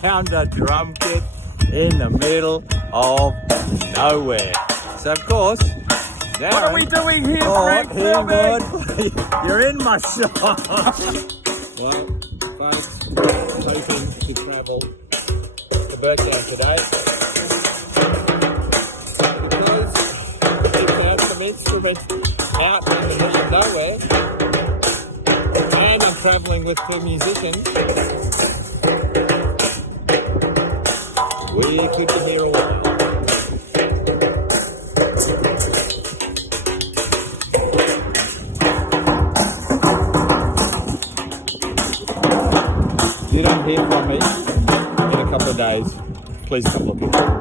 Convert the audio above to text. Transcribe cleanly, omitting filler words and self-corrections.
found a drum kit in the middle of nowhere. So of course, Darran, What are we doing here, Frank? You're in my shot. Well, folks, hoping to travel to Birchtown today because we found some instruments out in the middle of nowhere, and I'm travelling with two musicians. We could be here a while. If you don't hear from me in a couple of days, please come looking.